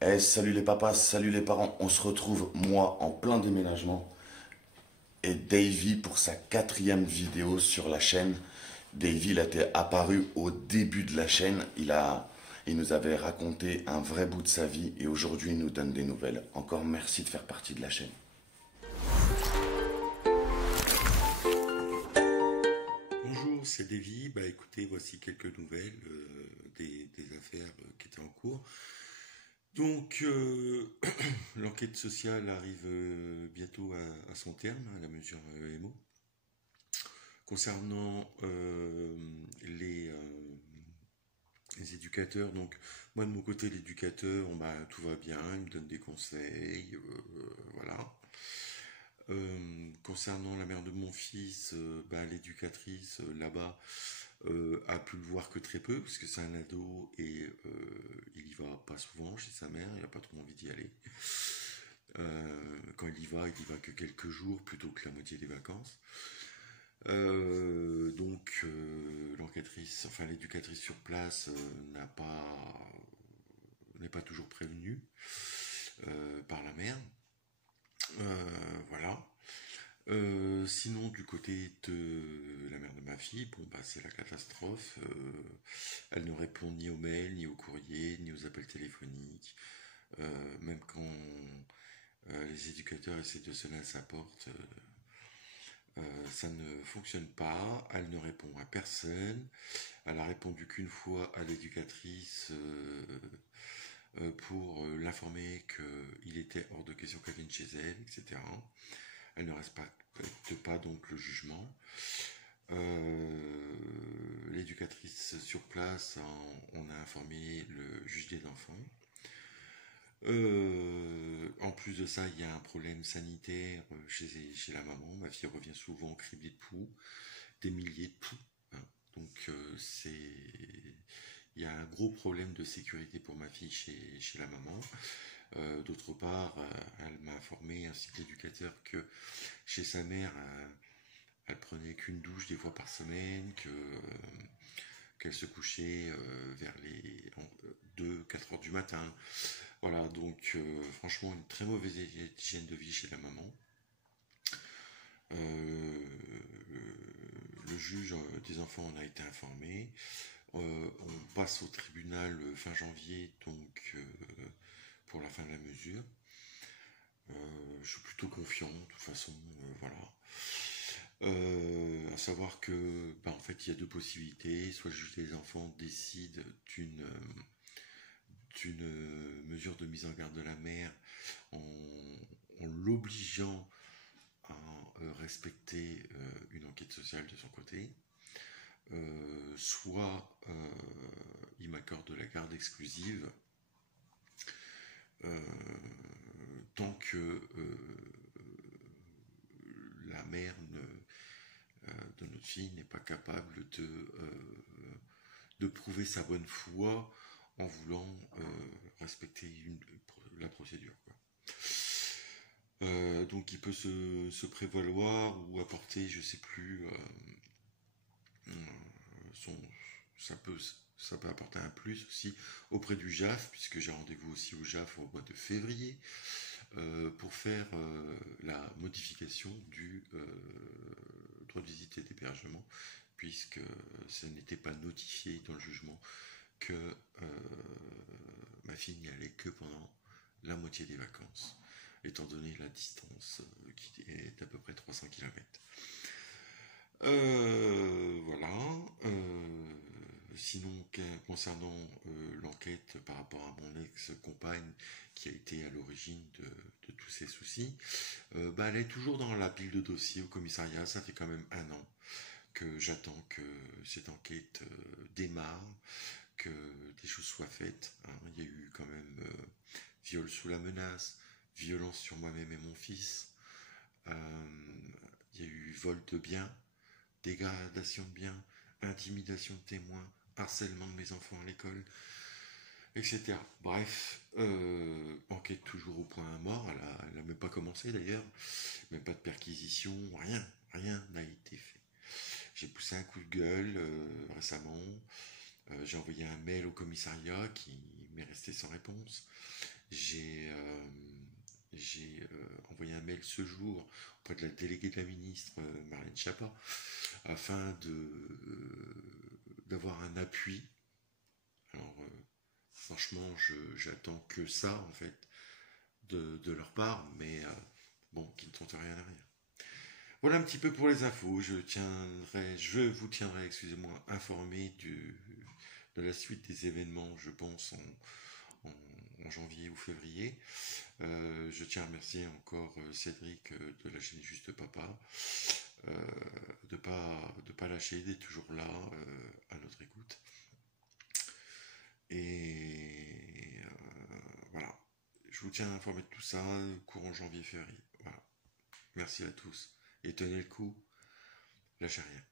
Salut les papas, salut les parents, on se retrouve moi en plein déménagement et Davy pour sa quatrième vidéo sur la chaîne. Davy il était apparu au début de la chaîne, il nous avait raconté un vrai bout de sa vie et aujourd'hui il nous donne des nouvelles. Encore merci de faire partie de la chaîne. Bonjour, c'est Davy. Écoutez, voici quelques nouvelles des affaires qui étaient en cours. L'enquête sociale arrive bientôt à son terme, à la mesure MO. Concernant les éducateurs, donc moi de mon côté, l'éducateur, tout va bien, il me donne des conseils, voilà. Concernant la mère de mon fils, l'éducatrice là-bas a pu le voir que très peu, parce que c'est un ado et il y va pas souvent chez sa mère, il a pas trop envie d'y aller. Quand il y va que quelques jours plutôt que la moitié des vacances. L'enquêtrice, enfin l'éducatrice sur place n'est pas toujours prévenue par la mère. Voilà. Sinon, du côté de la mère de ma fille, c'est la catastrophe. Elle ne répond ni aux mails, ni aux courriers, ni aux appels téléphoniques. Même quand les éducateurs essaient de sonner à sa porte, ça ne fonctionne pas. Elle ne répond à personne. Elle a répondu qu'une fois à l'éducatrice pour l'informer qu'il était hors de question qu'elle vienne chez elle, etc. Elle ne respecte pas donc le jugement. L'éducatrice sur place, on a informé le juge des enfants. En plus de ça, il y a un problème sanitaire chez la maman. Ma fille revient souvent criblée de poux, des milliers de poux, hein. Il y a un gros problème de sécurité pour ma fille chez la maman. D'autre part, elle m'a informé, ainsi que l'éducateur, que chez sa mère, elle prenait qu'une douche des fois par semaine, qu'elle se couchait vers les 2-4 heures du matin. Voilà, franchement, une très mauvaise hygiène de vie chez la maman. Le juge des enfants en a été informé. On passe au tribunal fin janvier, pour la fin de la mesure. Je suis plutôt confiant, de toute façon, voilà. À savoir que, en fait, il y a deux possibilités. Soit le juge des enfants décide d'une mesure de mise en garde de la mère en l'obligeant à respecter une enquête sociale de son côté. Soit il m'accorde la garde exclusive tant que la mère de notre fille n'est pas capable de prouver sa bonne foi en voulant respecter la procédure, quoi. Donc il peut se prévaloir ou apporter, je sais plus, son, ça peut ça peut apporter un plus aussi auprès du JAF, puisque j'ai rendez-vous aussi au JAF au mois de février pour faire la modification du droit de visite et d'hébergement, puisque ça n'était pas notifié dans le jugement que ma fille n'y allait que pendant la moitié des vacances, étant donné la distance qui est d'à peu près 300 km. Voilà. Sinon, concernant l'enquête par rapport à mon ex-compagne qui a été à l'origine de tous ces soucis, elle est toujours dans la pile de dossiers au commissariat. Ça fait quand même 1 an que j'attends que cette enquête démarre, que des choses soient faites, hein. Il y a eu quand même viol sous la menace, violence sur moi-même et mon fils, il y a eu vol de biens, dégradation de biens, intimidation de témoins, harcèlement de mes enfants à l'école, etc. Bref, enquête toujours au point mort, elle n'a même pas commencé d'ailleurs, même pas de perquisition, rien n'a été fait. J'ai poussé un coup de gueule récemment, J'ai envoyé un mail au commissariat qui m'est resté sans réponse. J'ai envoyé un mail ce jour auprès de la déléguée de la ministre Marlène Schiappa afin d'avoir un appui. Alors franchement, j'attends que ça en fait de leur part, mais bon, qui ne tentent rien à rien. Voilà un petit peu pour les infos. Je vous tiendrai, excusez-moi, informé de la suite des événements, je pense, en janvier ou février. Je tiens à remercier encore Cédric de la chaîne Juste Papa, de pas lâcher, d'être toujours là à notre écoute. Et voilà, je vous tiens informé de tout ça courant janvier-février. Voilà. Merci à tous et tenez le coup, lâchez rien.